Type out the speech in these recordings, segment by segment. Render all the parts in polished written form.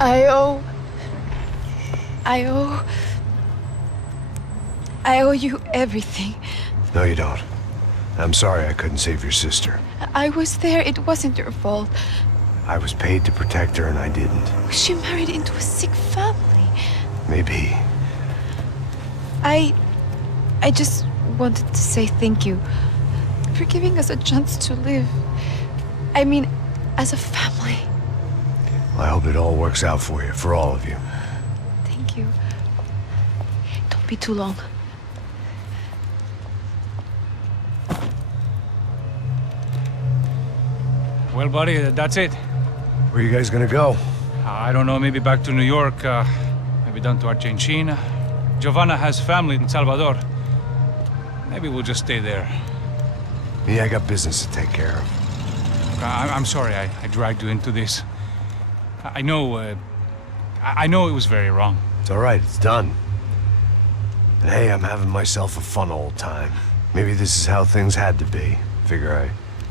I owe you everything. No, you don't. I'm sorry I couldn't save your sister. I was there. It wasn't your fault. I was paid to protect her and I didn't. She married into a sick family. Maybe. I just wanted to say thank you for giving us a chance to live. I mean, as a family. I hope it all works out for you, for all of you. Thank you. Don't be too long. Well, buddy, that's it. Where are you guys gonna go? I don't know, maybe back to New York, maybe down to Argentina. Giovanna has family in Salvador. Maybe we'll just stay there. Me, I got business to take care of. I'm sorry I dragged you into this. I know it was very wrong. It's all right, it's done. And hey, I'm having myself a fun old time. Maybe this is how things had to be. Figure I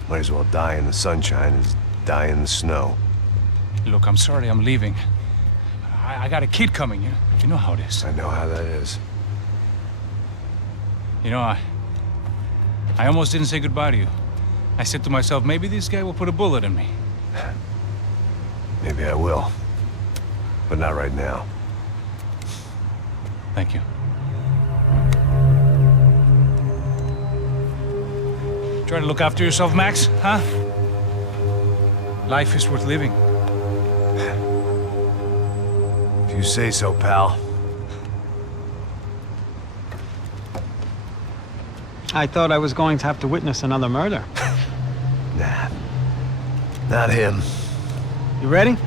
might as well die in the sunshine as die in the snow. Look, I'm sorry I'm leaving. I got a kid coming, you know how it is. I know how that is. You know, I almost didn't say goodbye to you. I said to myself, maybe this guy will put a bullet in me. Maybe I will. But not right now. Thank you. Try to look after yourself, Max, huh? Life is worth living. If you say so, pal. I thought I was going to have to witness another murder. Nah. Not him. You ready?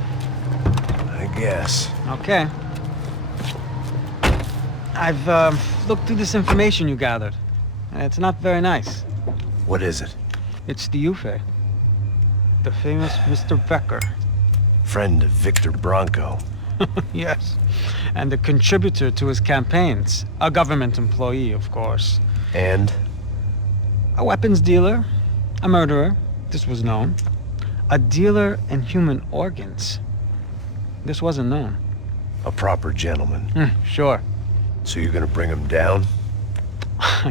I guess. Okay. I've looked through this information you gathered. It's not very nice. What is it? It's the UFE. The famous Mr. Becker. Friend of Victor Bronco. Yes. And a contributor to his campaigns. A government employee, of course. And? A weapons dealer. A murderer. This was known. A dealer in human organs. This wasn't known. A proper gentleman. Sure. So you're gonna bring him down?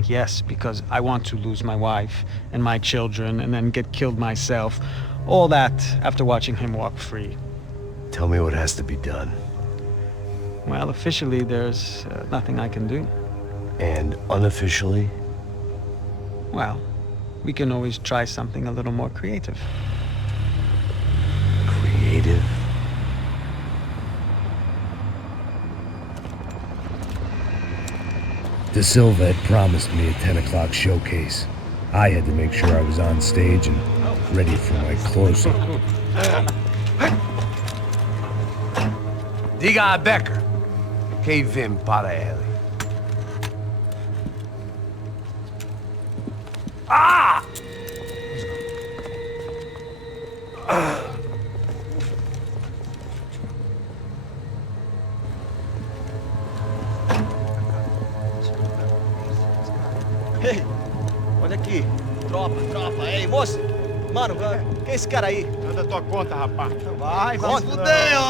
Yes, because I want to lose my wife and my children and then get killed myself. All that after watching him walk free. Tell me what has to be done. Well, officially, there's nothing I can do. And unofficially? Well, we can always try something a little more creative. Creative? De Silva had promised me a 10 o'clock showcase. I had to make sure I was on stage and ready for my close-up. Diga a Becker. Que vim para ele. Ah! Ei, olha aqui. Tropa. Ei, moço. Mano, quem é esse cara aí? Anda tua conta, rapaz. Vai, fudeu!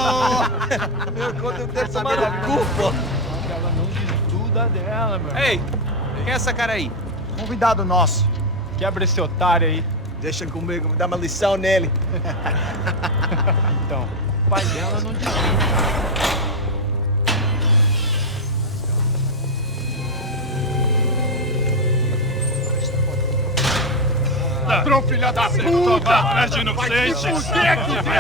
Meu conta eu quero tomar no cu, pô. Ela não desgruda dela, meu. Ei, quem é essa cara aí? Convidado nosso. Quebra esse otário aí. Deixa comigo, me dá uma lição nele. Então, o pai dela não desgruda. Ladrão, filha da puta! Vai atrás de inocente! Vai ver o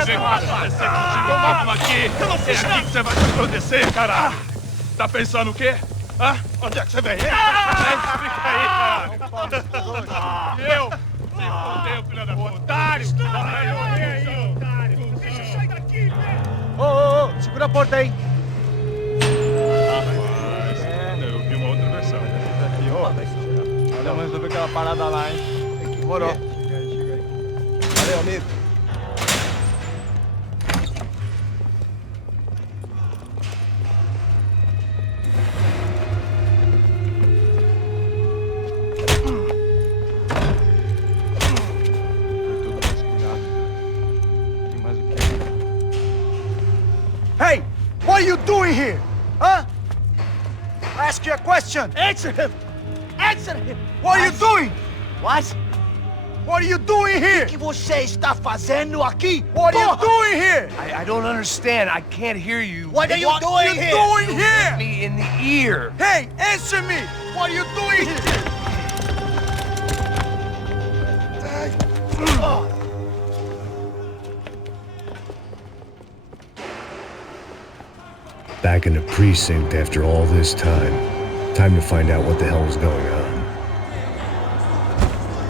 que vai acontecer contigo mesmo aqui! É aqui que você vai se acontecer, cara! Tá pensando o quê? Hã? Onde é que você vem? Fica aí, cara! Eu? Se fodeu, filha da puta! Otário! Vai morrer aí, otário! Deixa eu sair daqui, velho! Ô, segura a porta aí! Rapaz, eu vi uma outra versão. Olha, mas resolveu aquela parada lá, hein? Demorou. Chega aí. Valeu, amigo. Hey! ask you a question. Answer him! Answer him! What are you doing? What? What are you doing here? O que você está fazendo aqui? What are you doing here? I don't understand. I can't hear you. What are you What are doing you here? doing here? Me in the ear. Hey, answer me! What are you doing here? Back in the precinct after all this time. Time to find out what the hell was going on.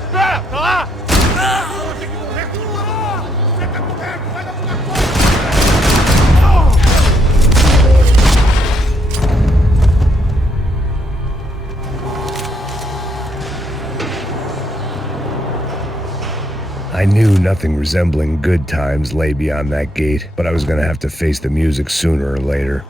Espera, tá lá! Tem que morrer aqui! Fica com rego, vai dar muita coisa! I knew nothing resembling good times lay beyond that gate, but I was gonna have to face the music sooner or later.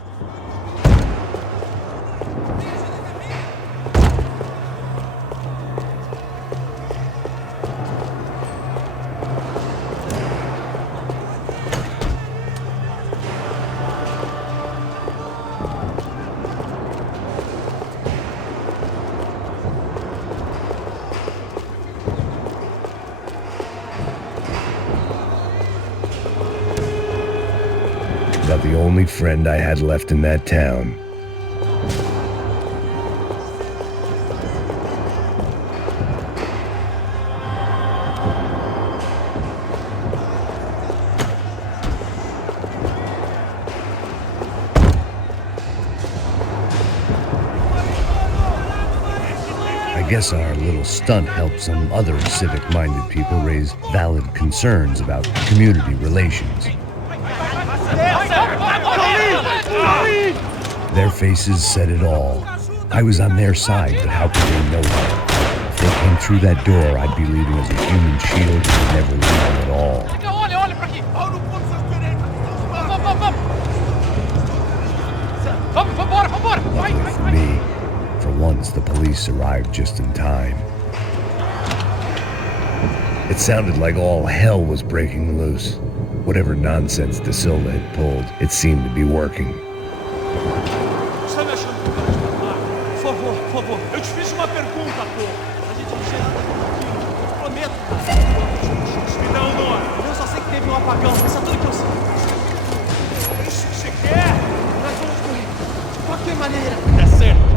About the only friend I had left in that town. I guess our little stunt helped some other civic-minded people raise valid concerns about community relations. Their faces said it all. I was on their side, but how could they know that? If they came through that door, I'd be leaving as a human shield and never leaving at all. Olha pra aqui! Pau no cu dos seus direitos! Vambora! Luckily for me, for once the police arrived just in time. It sounded like all hell was breaking loose. Whatever nonsense De Silva had pulled, it seemed to be working. Está me achando? Por favor. Eu te fiz uma pergunta, pô. A gente não tinha nada aqui. Prometo. Me dá um nome! Eu só sei que teve um apagão. Essa é tudo que eu sei. É isso que você quer? Nós vamos correr. De qualquer maneira. É certo!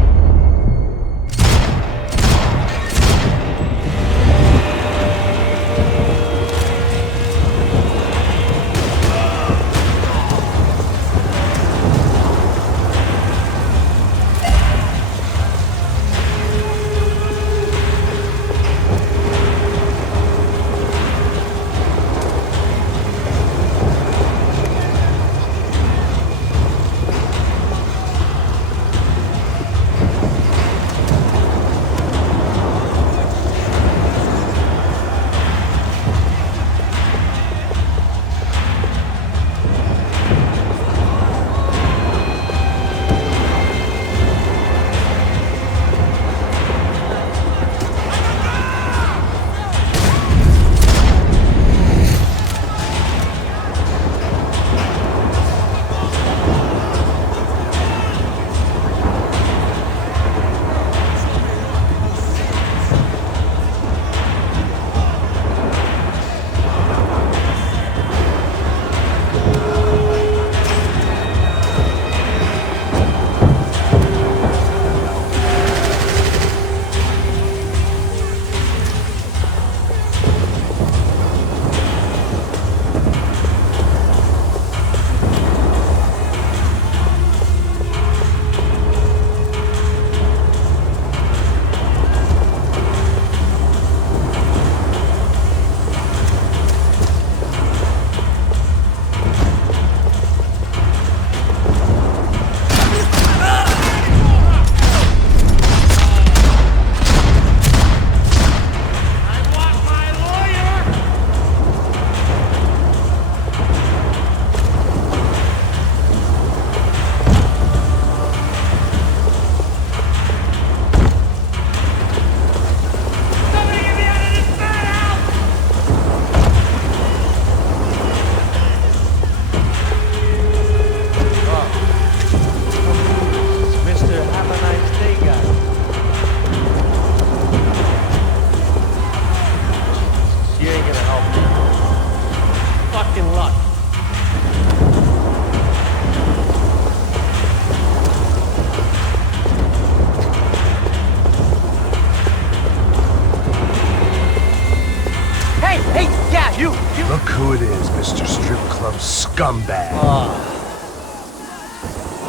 Look who it is, Mr. Strip Club scumbag.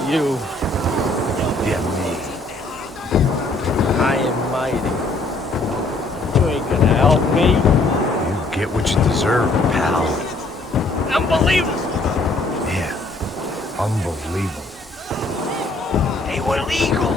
You. Yeah, me. I am mighty. You ain't gonna help me. You get what you deserve, pal. Unbelievable. Yeah, unbelievable. They were legal.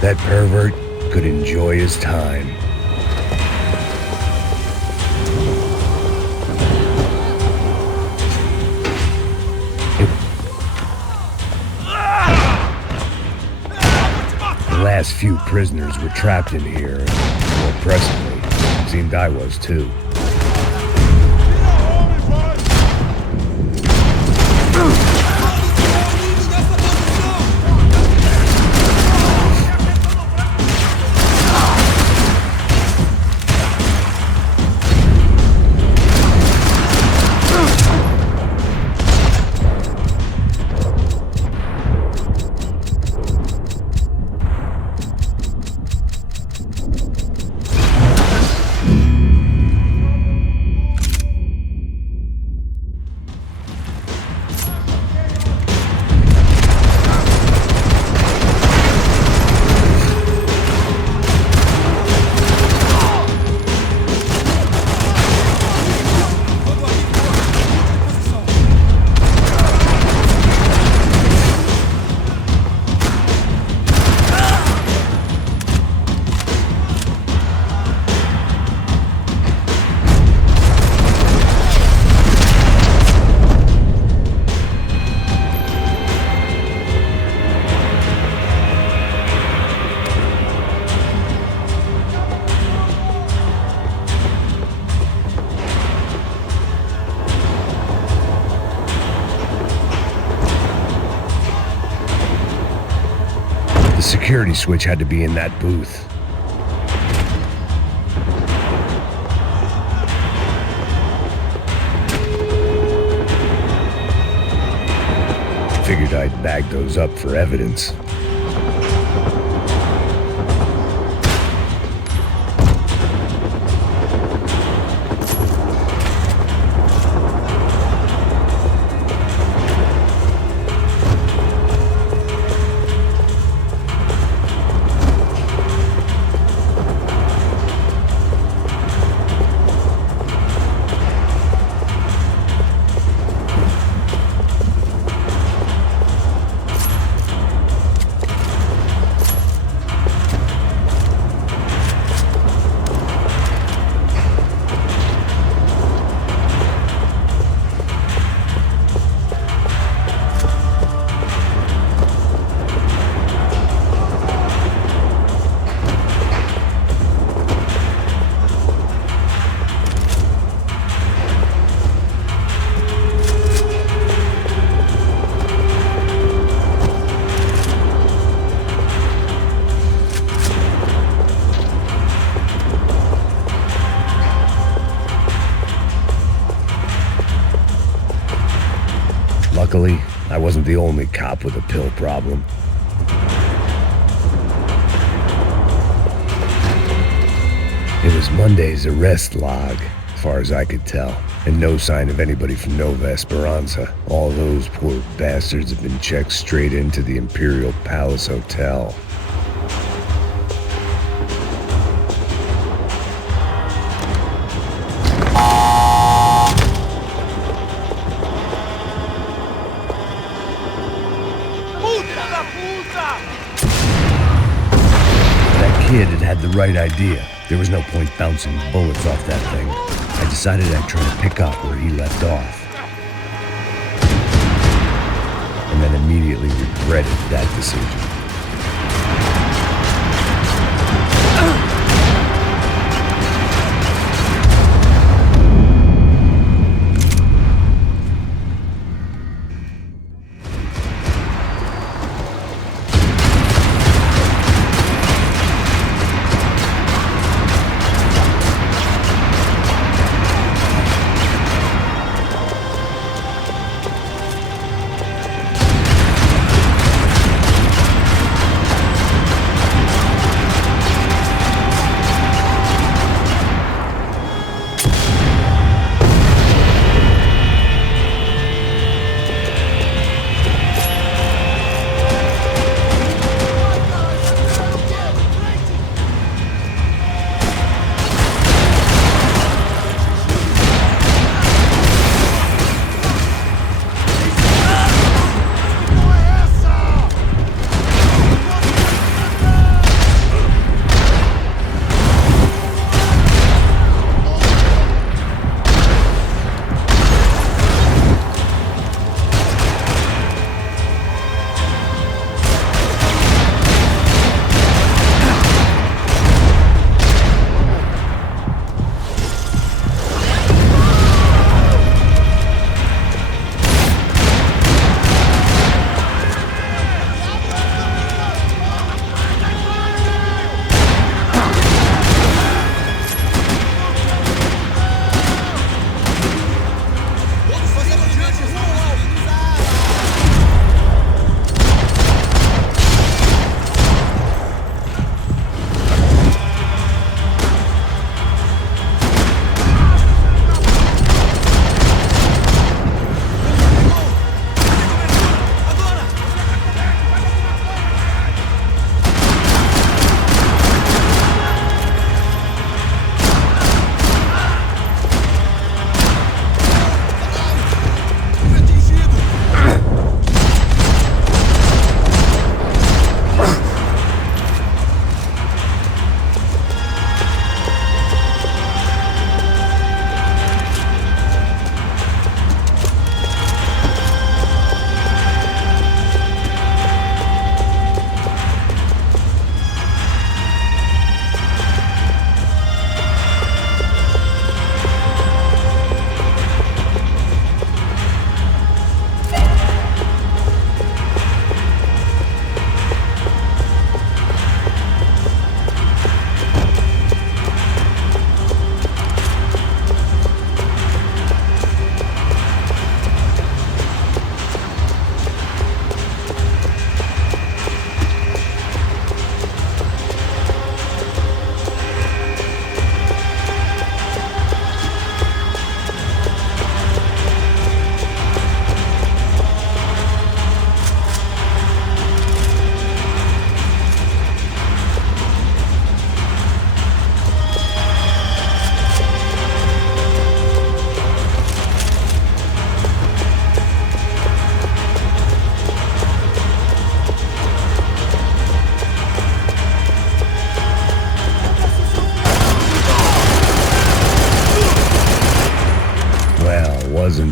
That pervert could enjoy his time. The last few prisoners were trapped in here, and more presently, it seemed I was too. The security switch had to be in that booth. Figured I'd bag those up for evidence. Luckily, I wasn't the only cop with a pill problem. It was Monday's arrest log, as far as I could tell, and no sign of anybody from Nova Esperanza. All those poor bastards have been checked straight into the Imperial Palace Hotel. Kid had the right idea. There was no point bouncing bullets off that thing. I decided I'd try to pick up where he left off. And then immediately regretted that decision.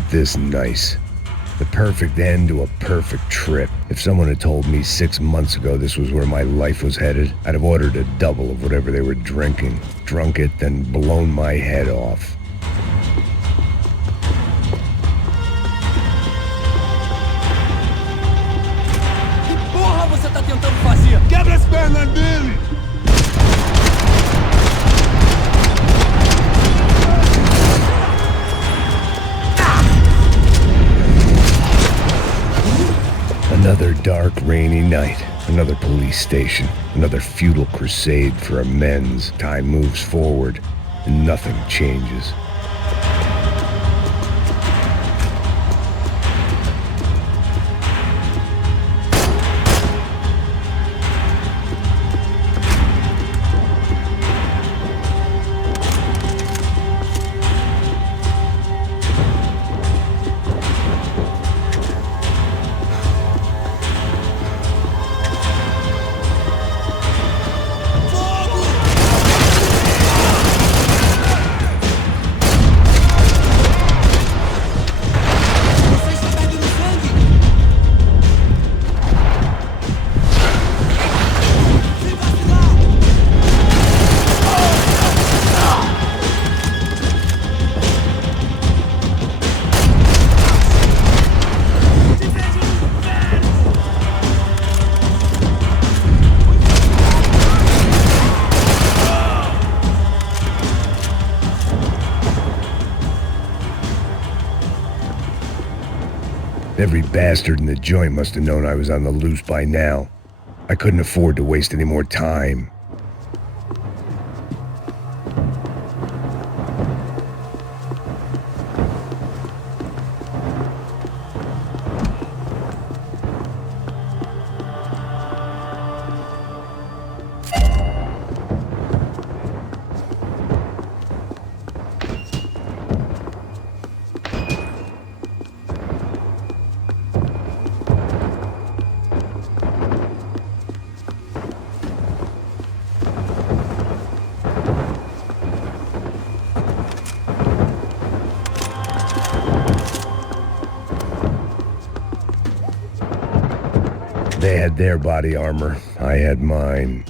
this nice. The perfect end to a perfect trip. If someone had told me 6 months ago this was where my life was headed, I'd have ordered a double of whatever they were drinking, drunk it, then blown my head off. Que porra você tá tentando fazer? Quebra as pernas dele! Another dark, rainy night. Another police station. Another futile crusade for amends. Time moves forward, and nothing changes. Every bastard in the joint must have known I was on the loose by now. I couldn't afford to waste any more time. They had their body armor, I had mine.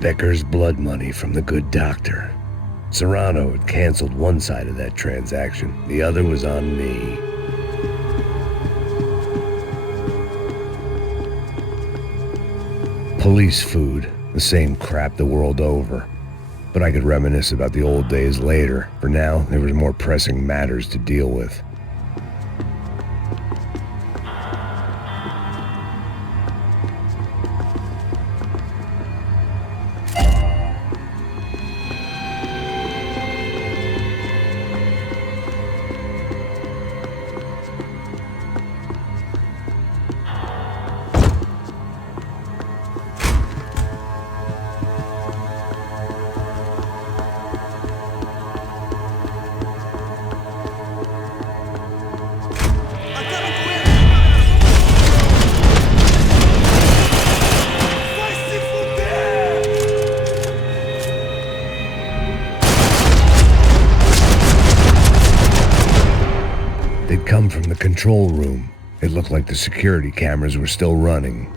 Becker's blood money from the good doctor. Serrano had canceled one side of that transaction. The other was on me. Police food, the same crap the world over. But I could reminisce about the old days later. For now, there was more pressing matters to deal with. They'd come from the control room. It looked like the security cameras were still running.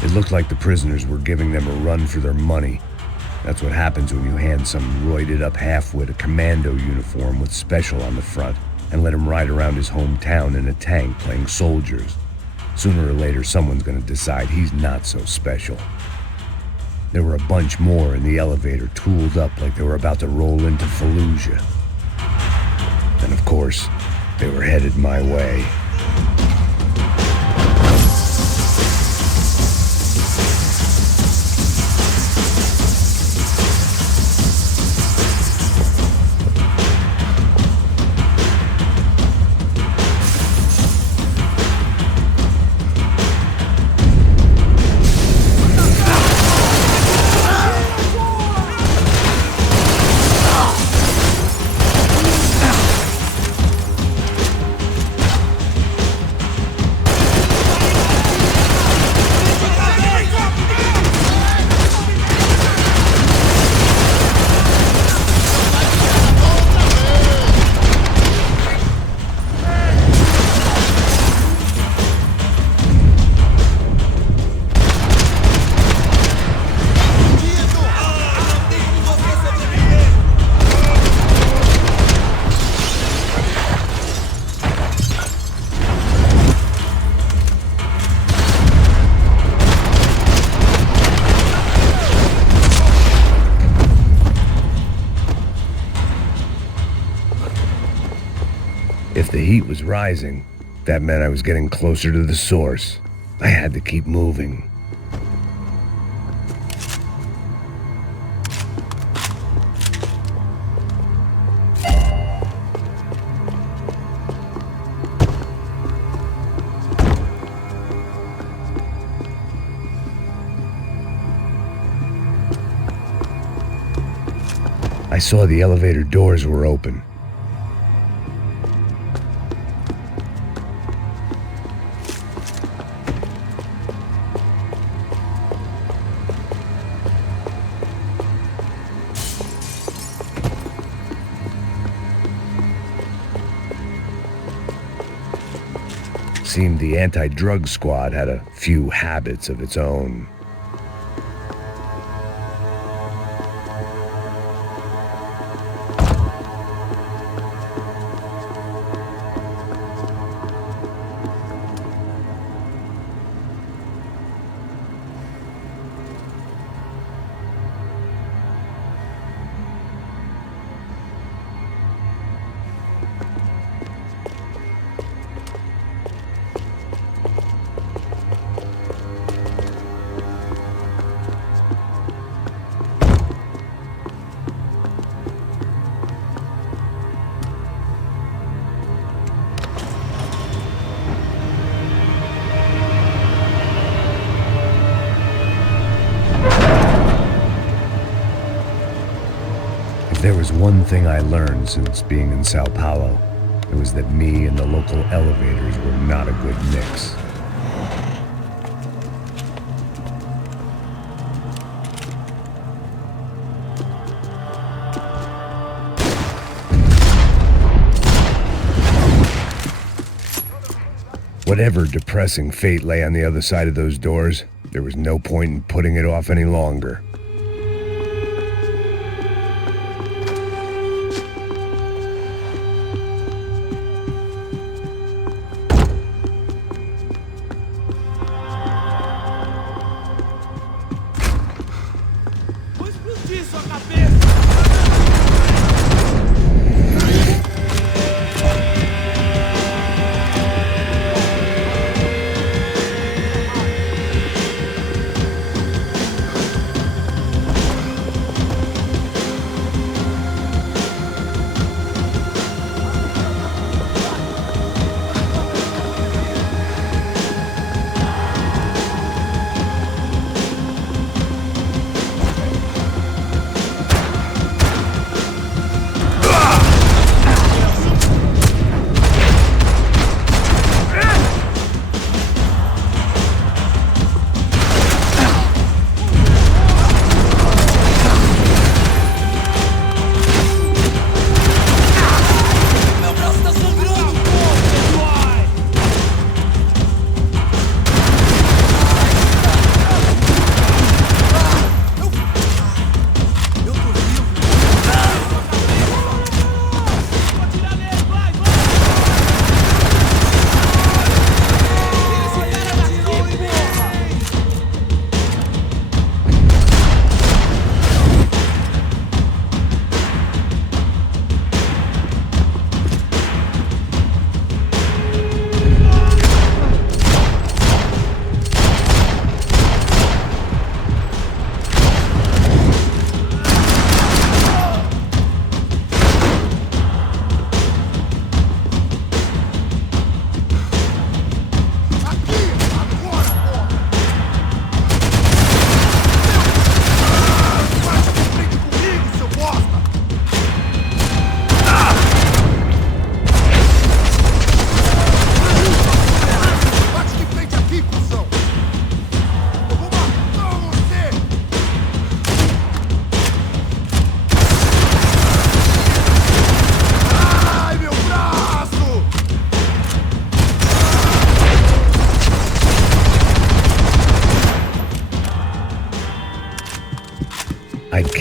It looked like the prisoners were giving them a run for their money. That's what happens when you hand some roided-up halfwit a commando uniform with special on the front and let him ride around his hometown in a tank playing soldiers. Sooner or later, someone's gonna decide he's not so special. There were a bunch more in the elevator, tooled up like they were about to roll into Fallujah. And of course, they were headed my way. If the heat was rising, that meant I was getting closer to the source. I had to keep moving. I saw the elevator doors were open. Seemed the anti-drug squad had a few habits of its own. If there was one thing I learned since being in Sao Paulo, it was that me and the local elevators were not a good mix. Whatever depressing fate lay on the other side of those doors, there was no point in putting it off any longer.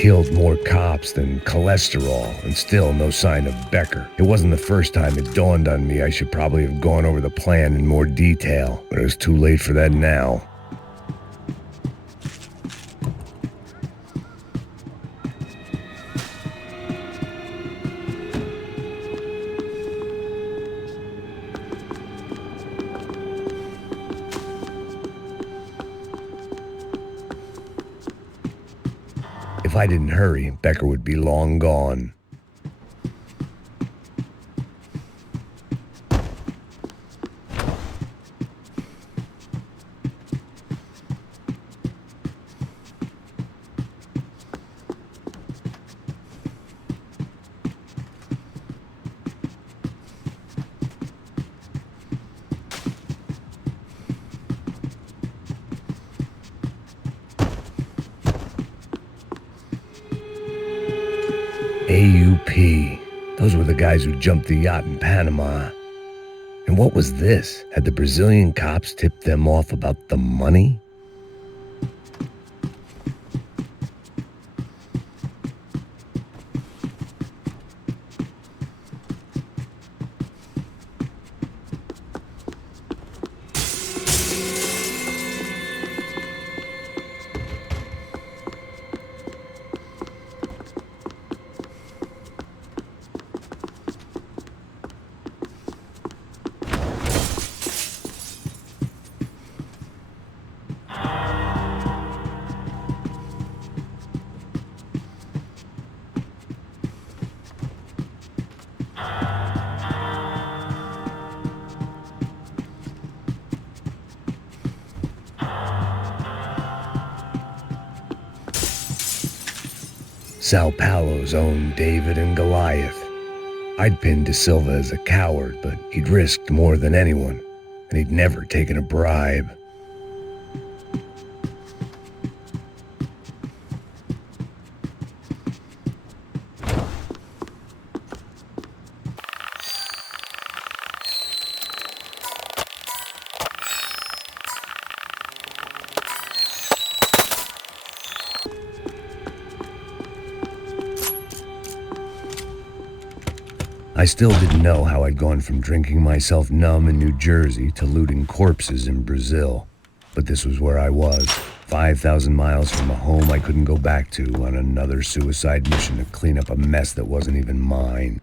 killed more cops than cholesterol, and still no sign of Becker. It wasn't the first time it dawned on me I should probably have gone over the plan in more detail, but it was too late for that now. If I didn't hurry, Becker would be long gone. AUP. Those were the guys who jumped the yacht in Panama. And what was this? Had the Brazilian cops tipped them off about the money? Sao Paulo's own David and Goliath. I'd pinned De Silva as a coward, but he'd risked more than anyone, and he'd never taken a bribe. I still didn't know how I'd gone from drinking myself numb in New Jersey to looting corpses in Brazil. But this was where I was, 5,000 miles from a home I couldn't go back to, on another suicide mission to clean up a mess that wasn't even mine.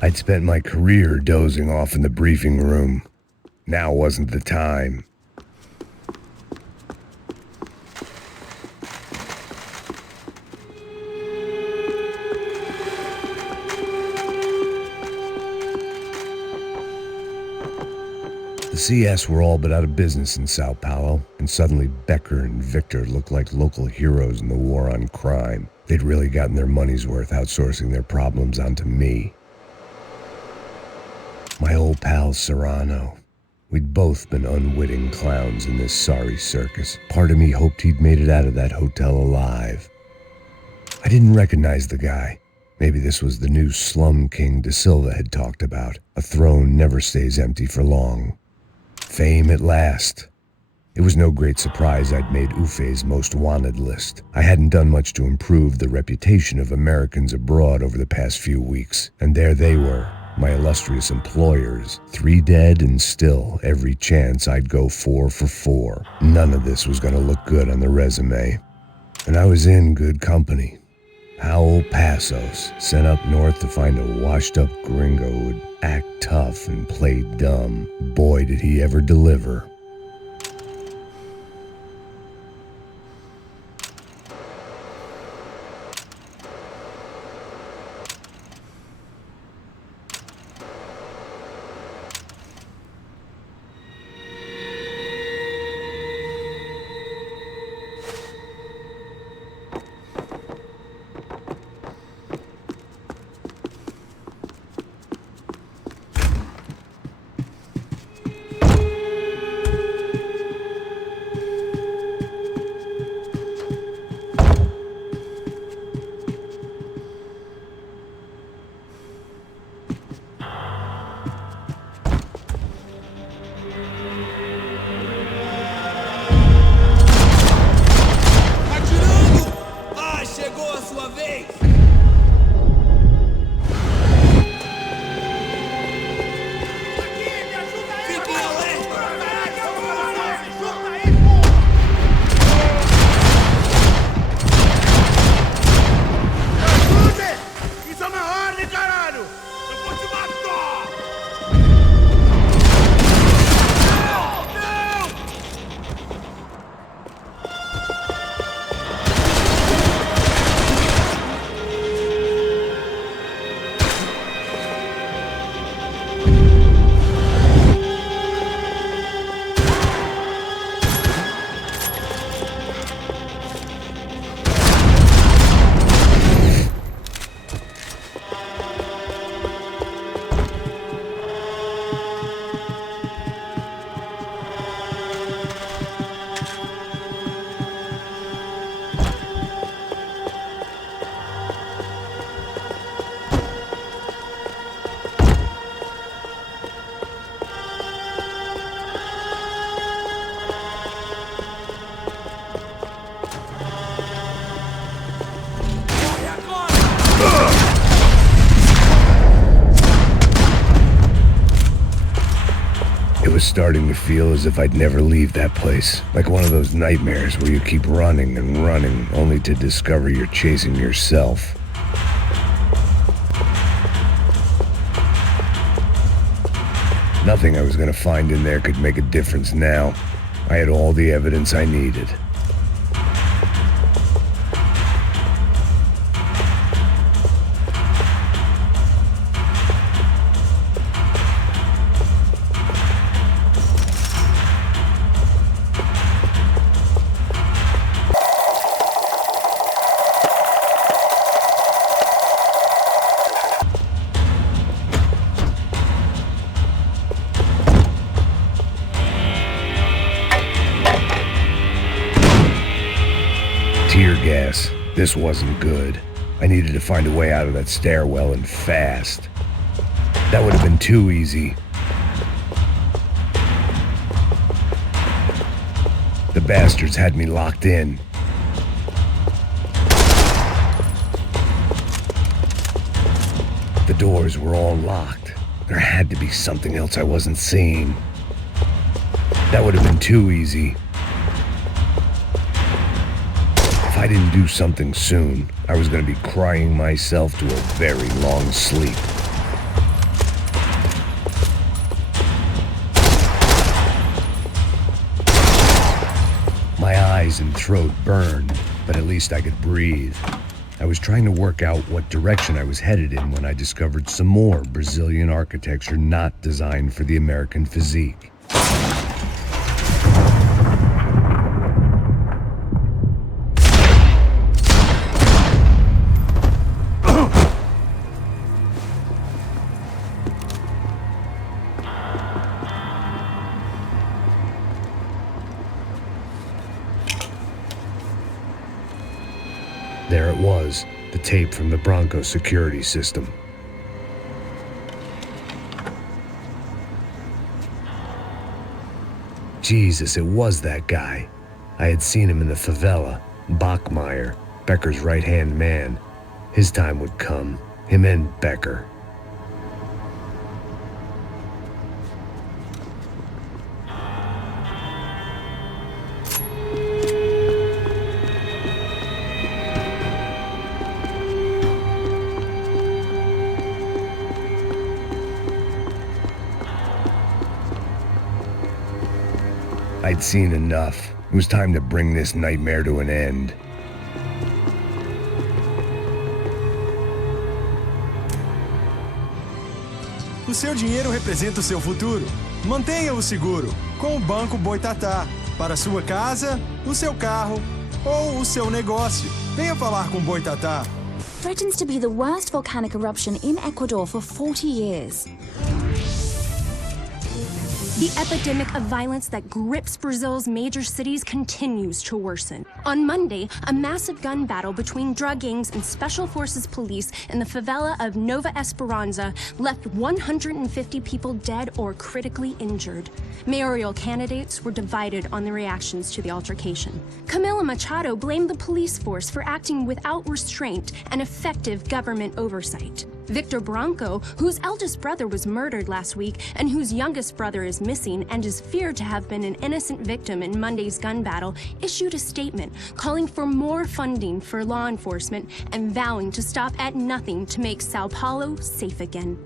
I'd spent my career dozing off in the briefing room. Now wasn't the time. The CS were all but out of business in Sao Paulo, and suddenly Becker and Victor looked like local heroes in the war on crime. They'd really gotten their money's worth outsourcing their problems onto me. My old pal Serrano. We'd both been unwitting clowns in this sorry circus. Part of me hoped he'd made it out of that hotel alive. I didn't recognize the guy. Maybe this was the new slum king De Silva had talked about. A throne never stays empty for long. Fame at last. It was no great surprise I'd made Ufe's most wanted list. I hadn't done much to improve the reputation of Americans abroad over the past few weeks, and there they were, my illustrious employers, 3 dead and still every chance I'd go 4 for 4. None of this was going to look good on the resume. And I was in good company. Howell Passos, sent up north to find a washed-up gringo who'd act tough and play dumb. Boy, did he ever deliver. It was starting to feel as if I'd never leave that place. Like one of those nightmares where you keep running and running, only to discover you're chasing yourself. Nothing I was gonna find in there could make a difference now. I had all the evidence I needed. Tear gas. This wasn't good. I needed to find a way out of that stairwell and fast. That would have been too easy. The bastards had me locked in. The doors were all locked. There had to be something else I wasn't seeing. That would have been too easy. If I didn't do something soon, I was going to be crying myself to a very long sleep. My eyes and throat burned, but at least I could breathe. I was trying to work out what direction I was headed in when I discovered some more Brazilian architecture not designed for the American physique. There it was, the tape from the Bronco security system. Jesus, it was that guy. I had seen him in the favela, Bachmeyer, Becker's right-hand man. His time would come, him and Becker. I'd seen enough. It was time to bring this nightmare to an end. O seu dinheiro representa o seu futuro. Mantenha-o seguro com o Banco Boitatá. Para a sua casa, o seu carro ou o seu negócio. Venha falar com Boitatá. Threatens to be the worst volcanic eruption in Ecuador for 40 years. The epidemic of violence that grips Brazil's major cities continues to worsen. On Monday, a massive gun battle between drug gangs and special forces police in the favela of Nova Esperança left 150 people dead or critically injured. Mayoral candidates were divided on the reactions to the altercation. Camila Machado blamed the police force for acting without restraint and effective government oversight. Victor Branco, whose eldest brother was murdered last week and whose youngest brother is missing and is feared to have been an innocent victim in Monday's gun battle, issued a statement calling for more funding for law enforcement and vowing to stop at nothing to make Sao Paulo safe again.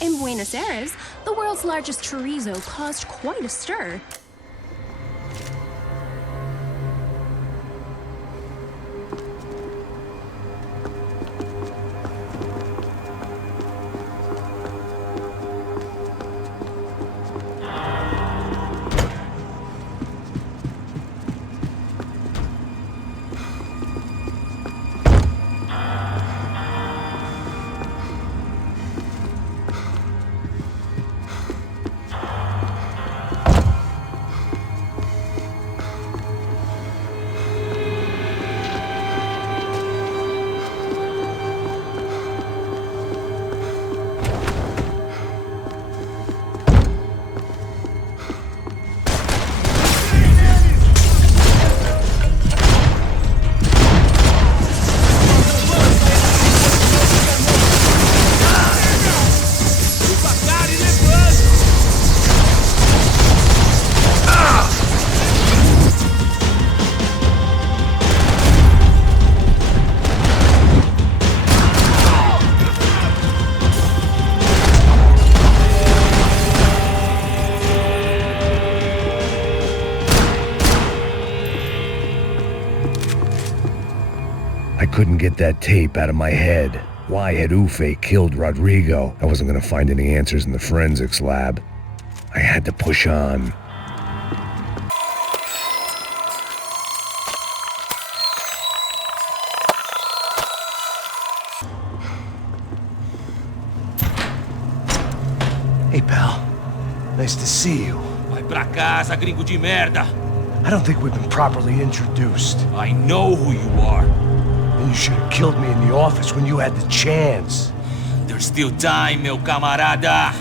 In Buenos Aires, the world's largest chorizo caused quite a stir. couldn't get that tape out of my head. Why had Ufe killed Rodrigo? I wasn't gonna find any answers in the forensics lab. I had to push on. Hey, pal. Nice to see you. Vai pra casa, gringo de merda. I don't think we've been properly introduced. I know who you are. And you should have killed me in the office when you had the chance. There's still time, meu camarada.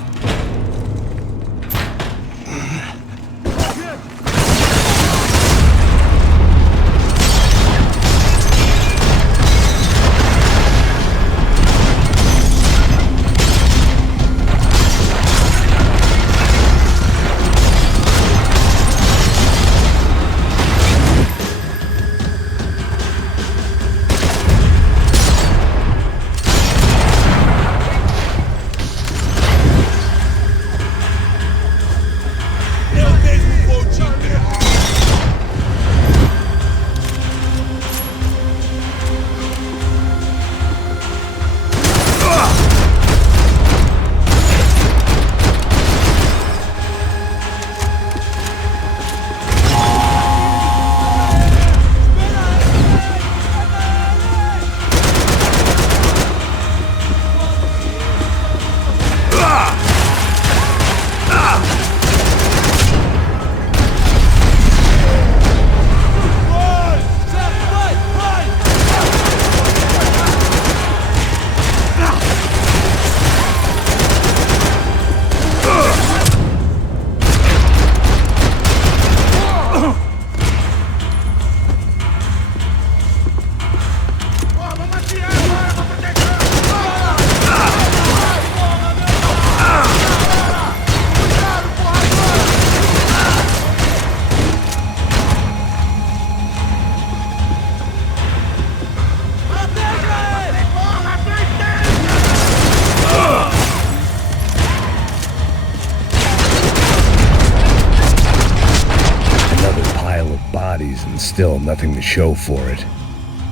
And still nothing to show for it.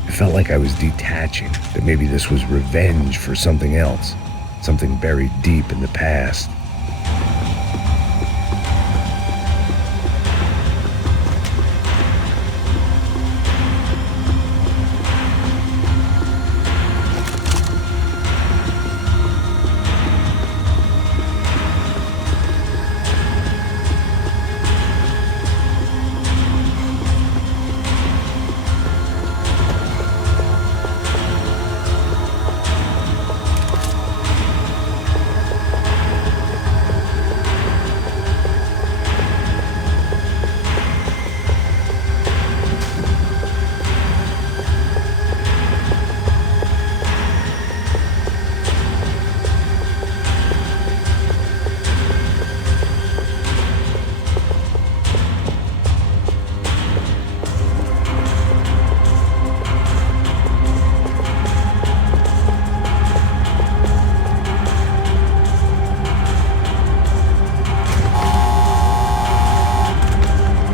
It felt like I was detaching, that maybe this was revenge for something else, something buried deep in the past.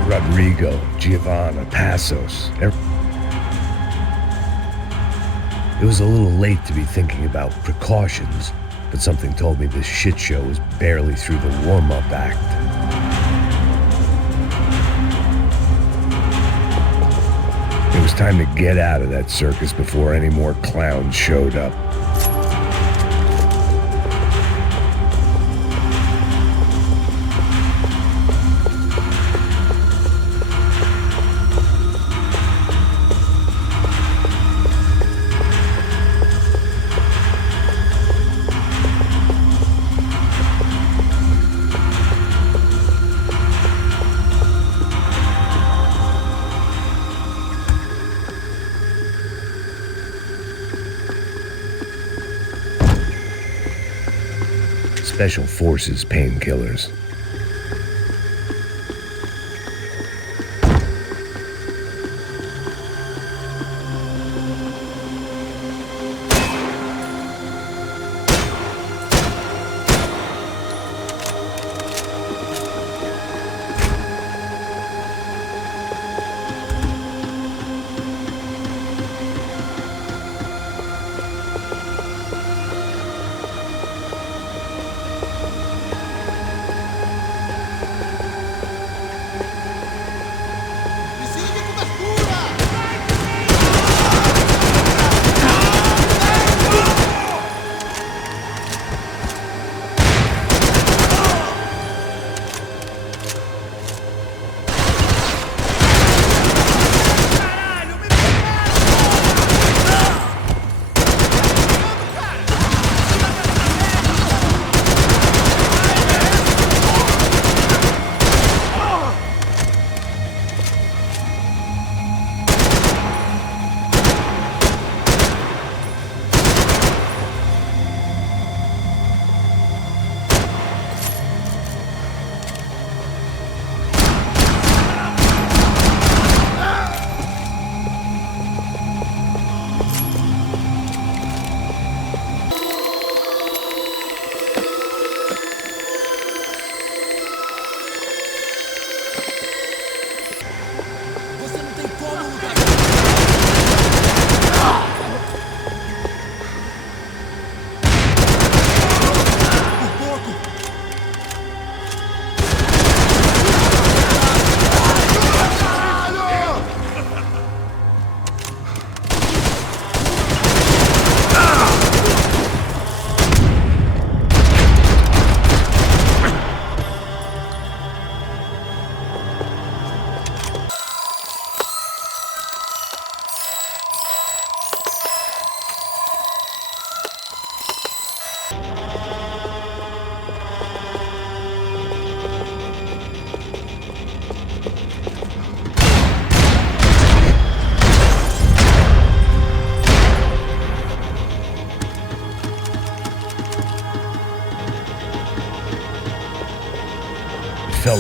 Rodrigo, Giovanna, Passos. It was a little late to be thinking about precautions, but something told me this shit show was barely through the warm-up act. It was time to get out of that circus before any more clowns showed up. Special Forces painkillers.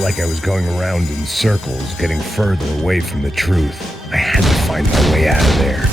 felt like I was going around in circles, getting further away from the truth. I had to find my way out of there.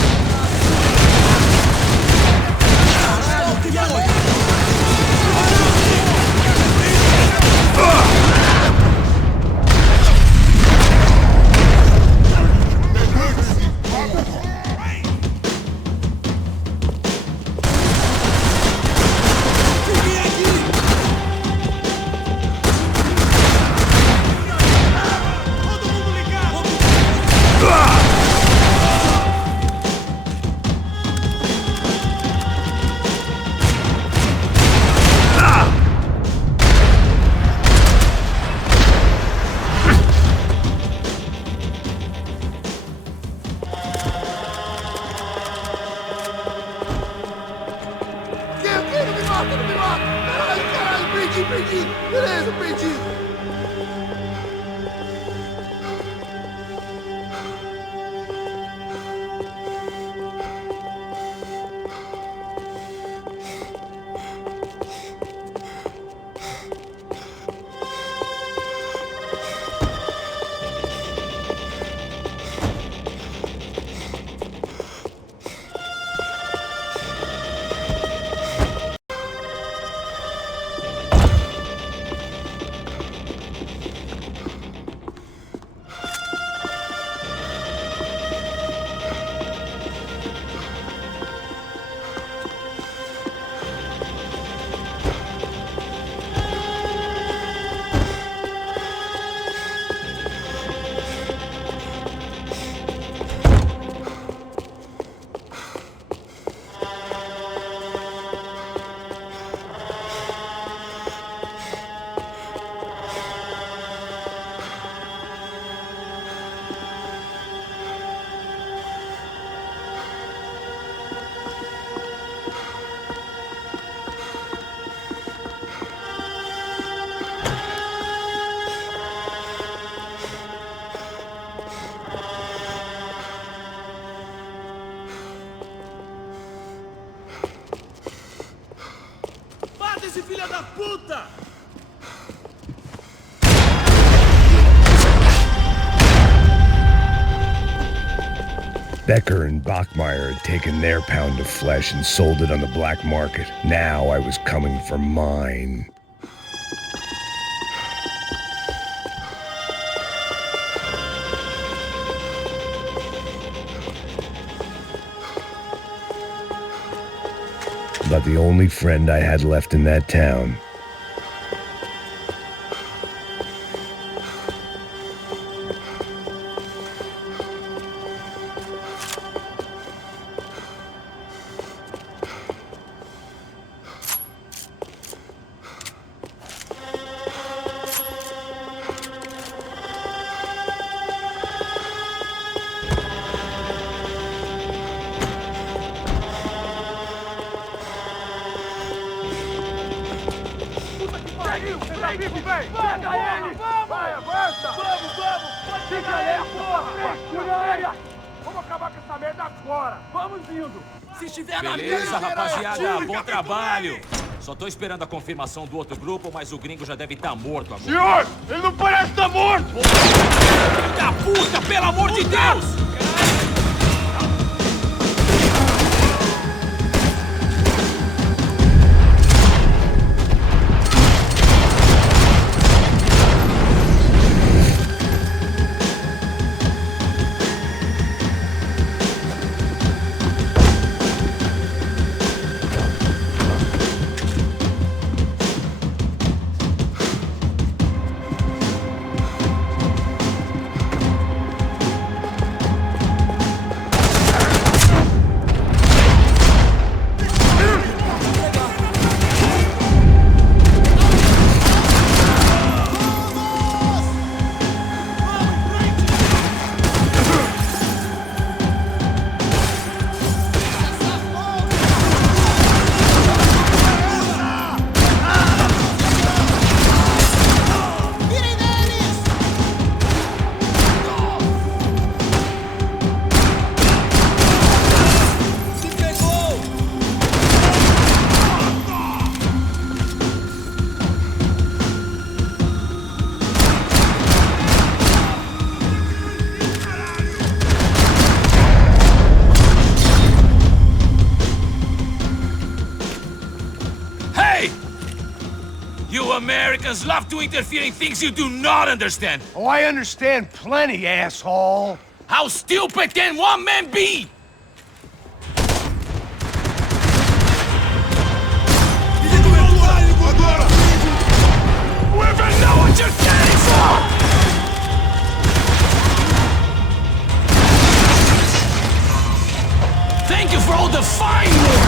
Beleza, perdi. Esse filho da puta! Becker and Bachmeyer had taken their pound of flesh and sold it on the black market. Now I was coming for mine. About the only friend I had left in that town. Vai, avança! Vamos! Fica aí, porra! Segura! Vamos acabar com essa merda agora! Vamos indo! Se estiver na beleza, rapaziada, bom trabalho! Só tô esperando a confirmação do outro grupo, mas o gringo já deve estar morto agora. Senhor! Ele não parece estar morto! Filho da puta, pelo amor de Deus! Americans love to interfere in things you do not understand. Oh, I understand plenty, asshole. How stupid can one man be? We even know what you're standing for! Thank you for all the fine work!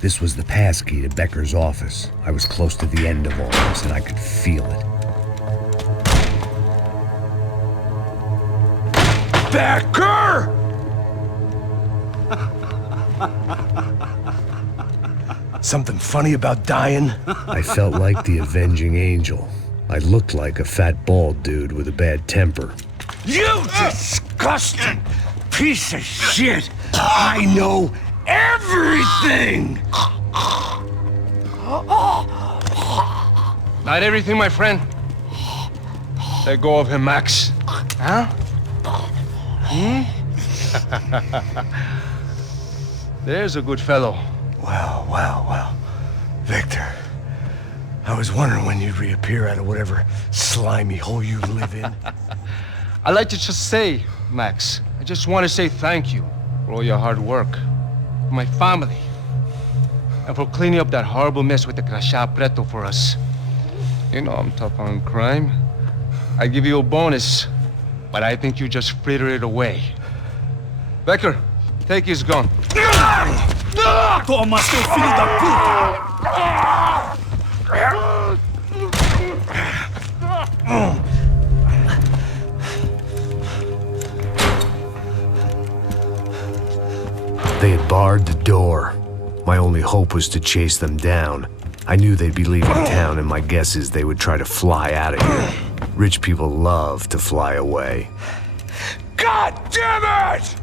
This was the passkey to Becker's office. I was close to the end of all this, and I could feel it. Becker! Something funny about dying? I felt like the avenging angel. I looked like a fat bald dude with a bad temper. You disgusting piece of shit! I know everything! Not everything, my friend. Let go of him, Max. Huh? There's a good fellow. Well. Victor, I was wondering when you'd reappear out of whatever slimy hole you live in. I'd like to just say, Max, I just want to say thank you for all your hard work, for my family, and for cleaning up that horrible mess with the Crasha Preto for us. You know I'm tough on crime. I give you a bonus, but I think you just fritter it away. Becker, take his gun. Toma, seu filho da puta! They had barred the door. My only hope was to chase them down. I knew they'd be leaving town, and my guess is they would try to fly out of here. Rich people love to fly away. God damn it!